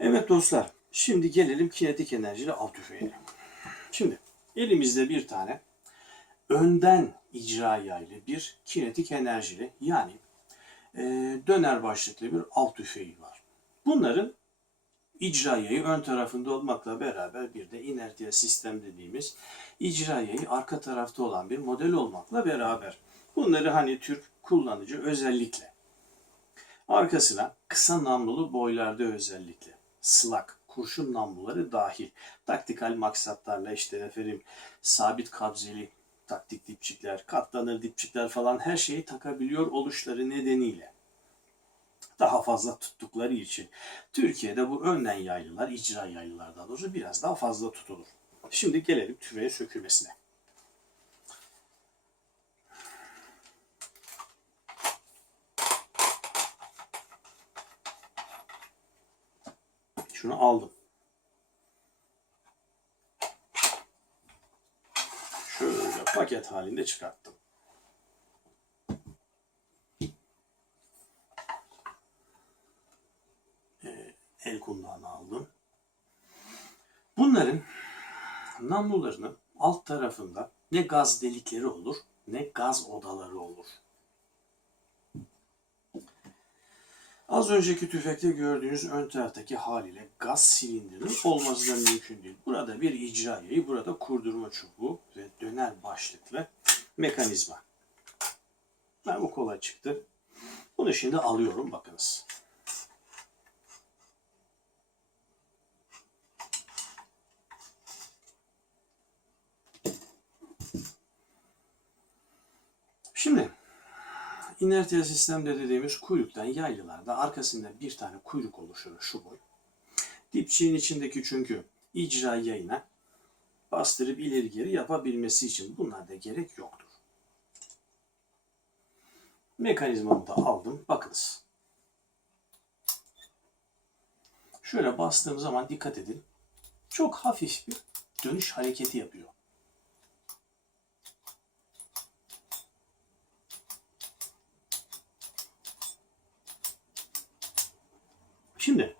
Evet dostlar, şimdi gelelim kinetik enerjili av tüfeğine. Şimdi elimizde bir tane önden icra yaylı bir kinetik enerjili yani e, döner başlıklı bir av tüfeği var. Bunların icra yayı ön tarafında olmakla beraber bir de inertiya sistem dediğimiz icra yayı arka tarafta olan bir model olmakla beraber bunları hani Türk kullanıcı özellikle Arkasına kısa namlulu boylarda özellikle slak, kurşun namluları dahil taktikal maksatlarla işte efendim sabit kabzeli taktik dipçikler, katlanır dipçikler falan her şeyi takabiliyor oluşları nedeniyle daha fazla tuttukları için Türkiye'de bu önden yaylılar, icra yaylılar daha doğrusu biraz daha fazla tutulur. Şimdi gelelim tüfeğe sökülmesine. Şunu aldım. Şöyle paket halinde çıkarttım. Ee, el kundağını aldım. Bunların namlularının alt tarafında ne gaz delikleri olur ne gaz odaları olur. Az önceki tüfekte gördüğünüz ön taraftaki haliyle gaz silindirinin olması da mümkün değil. Burada bir icra yayı, burada kurdurma çubuğu ve döner başlıklı mekanizma. Ben bu kolay çıktı. Bunu şimdi alıyorum bakınız. Şimdi inertiya sistemde dediğimiz kuyruktan yaylılarda arkasında bir tane kuyruk oluşur şu boy. Dipçiğin içindeki çünkü icra yayına bastırıp ileri geri yapabilmesi için bunlarda gerek yoktur. Mekanizmamı da aldım. Bakınız. Şöyle bastığım zaman dikkat edin. Çok hafif bir dönüş hareketi yapıyor. Şimdi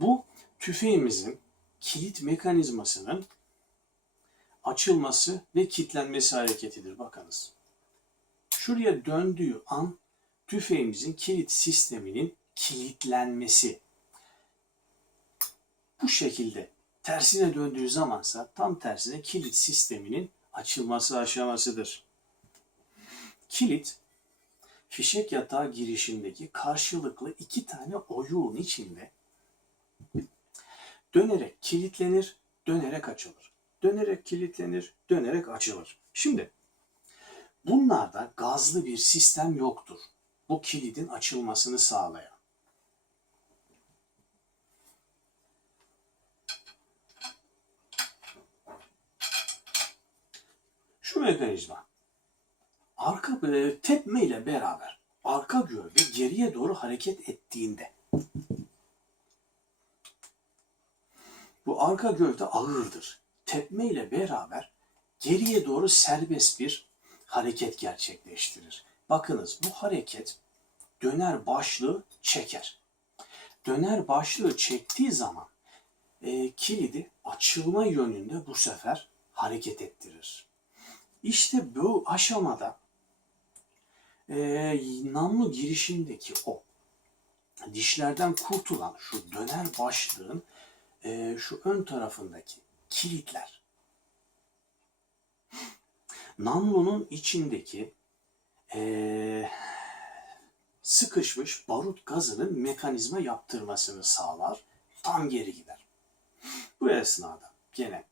bu tüfeğimizin kilit mekanizmasının açılması ve kilitlenmesi hareketidir. Bakınız. Şuraya döndüğü an tüfeğimizin kilit sisteminin kilitlenmesi. Bu şekilde tersine döndüğü zamansa tam tersine kilit sisteminin açılması aşamasıdır. Kilit fişek yatağı girişindeki karşılıklı iki tane oyuğun içinde dönerek kilitlenir, dönerek açılır. Dönerek kilitlenir, dönerek açılır. Şimdi bunlarda gazlı bir sistem yoktur. Bu kilidin açılmasını sağlayan. Şu mekanizma arka e, tepme ile beraber arka gövde geriye doğru hareket ettiğinde bu arka gövde ağırdır. Tepme ile beraber geriye doğru serbest bir hareket gerçekleştirir. Bakınız bu hareket döner başlığı çeker. Döner başlığı çektiği zaman e, kilidi açılma yönünde bu sefer hareket ettirir. İşte bu aşamada e, namlu girişindeki o dişlerden kurtulan şu döner başlığın e, şu ön tarafındaki kilitler namlunun içindeki e, sıkışmış barut gazının mekanizma yaptırmasını sağlar. Tam geri gider. Bu esnada gene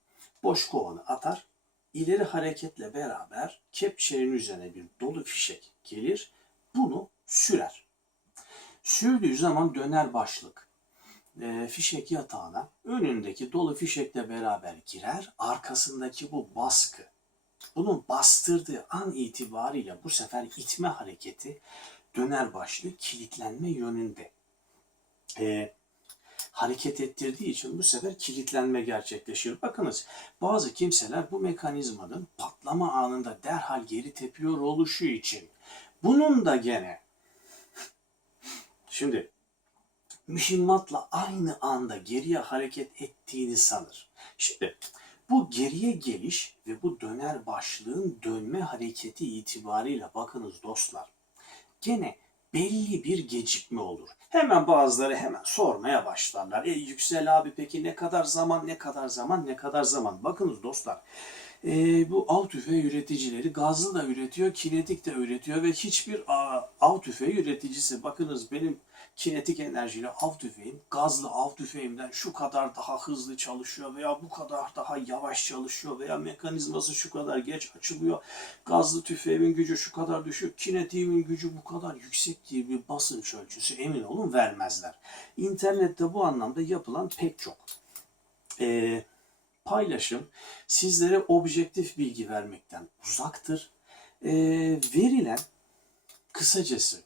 boş kovanı atar. İleri hareketle beraber kepçenin üzerine bir dolu fişek gelir. Bunu sürer. Sürdüğü zaman döner başlık e, fişek yatağına önündeki dolu fişekle beraber girer. Arkasındaki bu baskı bunun bastırdığı an itibariyle bu sefer itme hareketi döner başlı kilitlenme yönünde e, hareket ettirdiği için bu sefer kilitlenme gerçekleşiyor. Bakınız bazı kimseler bu mekanizmanın patlama anında derhal geri tepiyor oluşu için bunun da gene şimdi mühimmatla aynı anda geriye hareket ettiğini sanır. Şimdi bu geriye geliş ve bu döner başlığın dönme hareketi itibariyle bakınız dostlar. Gene belli bir gecikme olur. Hemen bazıları hemen sormaya başlarlar. E Yüksel abi peki ne kadar zaman, ne kadar zaman, ne kadar zaman? Bakınız dostlar. e, bu av tüfeği üreticileri gazlı da üretiyor, kinetik de üretiyor ve hiçbir av tüfeği üreticisi bakınız benim kinetik enerjiyle av tüfeğim gazlı av tüfeğimden şu kadar daha hızlı çalışıyor veya bu kadar daha yavaş çalışıyor veya mekanizması şu kadar geç açılıyor. Gazlı tüfeğimin gücü şu kadar düşük, kinetiğimin gücü bu kadar yüksek diye bir basınç ölçüsü emin olun vermezler. İnternette bu anlamda yapılan pek çok eee, paylaşım sizlere objektif bilgi vermekten uzaktır. Eee, verilen kısacası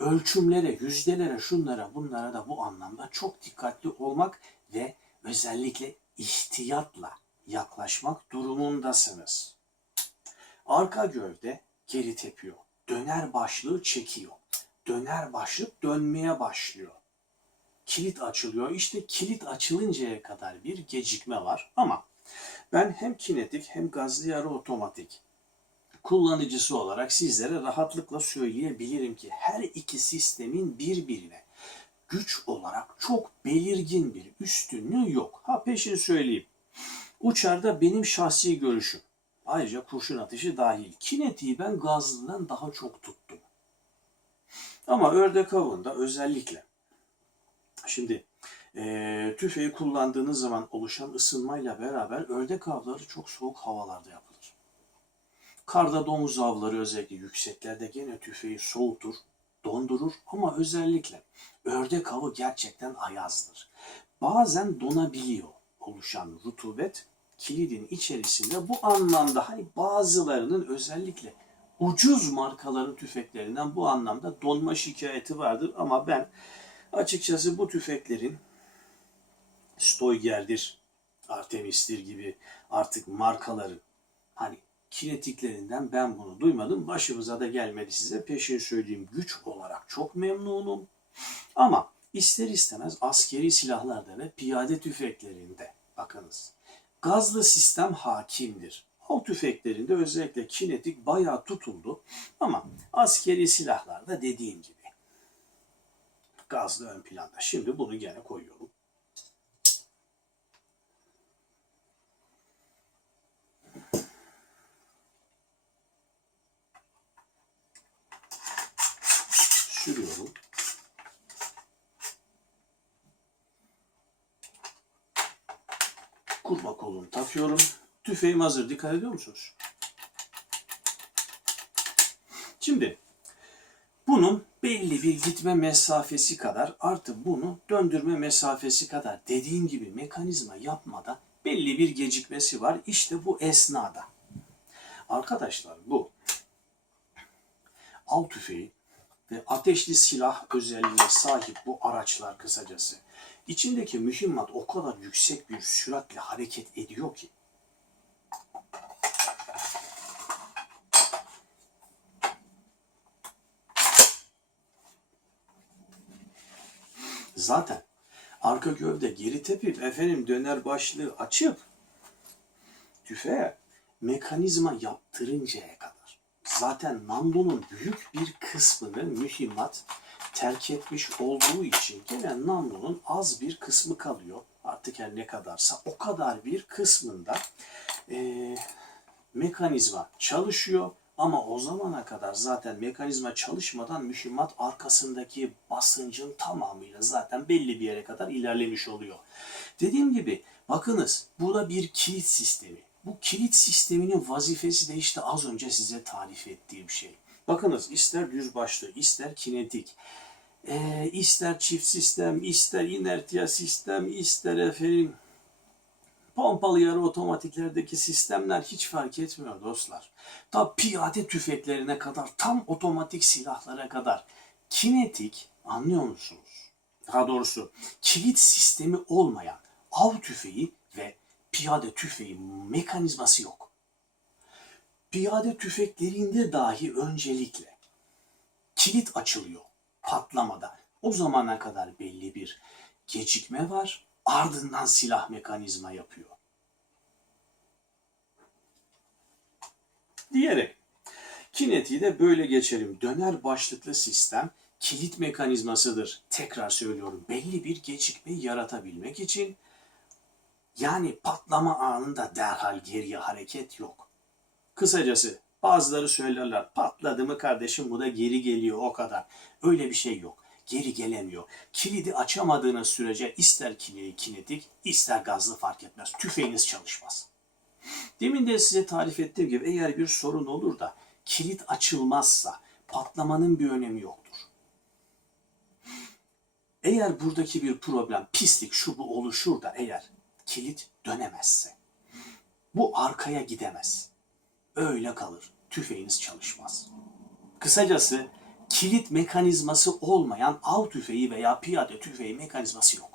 ölçümlere, yüzdelere, şunlara, bunlara da bu anlamda çok dikkatli olmak ve özellikle ihtiyatla yaklaşmak durumundasınız. Arka gövde geri tepiyor. Döner başlığı çekiyor. Döner başlık dönmeye başlıyor. Kilit açılıyor. İşte kilit açılıncaya kadar bir gecikme var ama ben hem kinetik hem gazlı yarı otomatik kullanıcısı olarak sizlere rahatlıkla söyleyebilirim ki her iki sistemin birbirine güç olarak çok belirgin bir üstünlüğü yok. Ha peşin söyleyeyim. Uçarda benim şahsi görüşüm. Ayrıca kurşun atışı dahil. Kinetiği ben gazlıdan daha çok tuttum. Ama ördek avında özellikle şimdi eee tüfeği kullandığınız zaman oluşan ısınmayla beraber ördek avları çok soğuk havalarda yapılır. Karda domuz avları özellikle yükseklerde gene tüfeği soğutur, dondurur ama özellikle ördek avı gerçekten ayazdır. Bazen donabiliyor oluşan rutubet kilidin içerisinde bu anlamda hani bazılarının özellikle ucuz markaların tüfeklerinden bu anlamda donma şikayeti vardır ama ben açıkçası bu tüfeklerin Stoiger'dir, Artemis'tir gibi artık markaların hani kinetiklerinden ben bunu duymadım. Başımıza da gelmedi size. Peşin söyleyeyim güç olarak çok memnunum. Ama ister istemez askeri silahlarda ve piyade tüfeklerinde bakınız gazlı sistem hakimdir. Av tüfeklerinde özellikle kinetik bayağı tutuldu ama askeri silahlarda dediğim gibi gazlı ön planda. Şimdi bunu gene koyuyorum. Kurma kolunu takıyorum. Tüfeğim hazır. Dikkat ediyor musunuz? Şimdi bunun belli bir gitme mesafesi kadar artı bunu döndürme mesafesi kadar dediğim gibi mekanizma yapmada belli bir gecikmesi var. İşte bu esnada. Arkadaşlar bu av tüfeği ve ateşli silah özelliğine sahip bu araçlar kısacası. İçindeki mühimmat o kadar yüksek bir süratle hareket ediyor ki. Zaten arka gövde geri tepip efendim döner başlığı açıp tüfeğe mekanizma yaptırıncaya kadar zaten namlunun büyük bir kısmını mühimmat terk etmiş olduğu için gene namlunun az bir kısmı kalıyor. Artık her ne kadarsa o kadar bir kısmında eee, mekanizma çalışıyor. Ama o zamana kadar zaten mekanizma çalışmadan mühimmat arkasındaki basıncın tamamıyla zaten belli bir yere kadar ilerlemiş oluyor. Dediğim gibi bakınız bu da bir kilit sistemi. Bu kilit sisteminin vazifesi de işte az önce size tarif ettiğim şey. Bakınız ister düz başlı, ister kinetik, ee, ister çift sistem, ister inertiya sistem, ister efendim pompalı yarı otomatiklerdeki sistemler hiç fark etmiyor dostlar. Ta piyade tüfeklerine kadar, tam otomatik silahlara kadar kinetik anlıyor musunuz? Daha doğrusu kilit sistemi olmayan av tüfeği ve piyade tüfeği mekanizması yok. Piyade tüfeklerinde dahi öncelikle kilit açılıyor patlamada. O zamana kadar belli bir gecikme var. Ardından silah mekanizma yapıyor. Diyerek kinetiği de böyle geçelim. Döner başlıklı sistem kilit mekanizmasıdır. Tekrar söylüyorum. Belli bir gecikme yaratabilmek için yani patlama anında derhal geriye hareket yok. Kısacası bazıları söylerler patladı mı kardeşim bu da geri geliyor o kadar. Öyle bir şey yok. Geri gelemiyor. Kilidi açamadığınız sürece ister kine- kinetik ister gazlı fark etmez. Tüfeğiniz çalışmaz. Demin de size tarif ettiğim gibi eğer bir sorun olur da kilit açılmazsa patlamanın bir önemi yoktur. Eğer buradaki bir problem pislik şu bu oluşur da eğer kilit dönemezse bu arkaya gidemez. Öyle kalır. Tüfeğiniz çalışmaz. Kısacası kilit mekanizması olmayan av tüfeği veya piyade tüfeği mekanizması yok.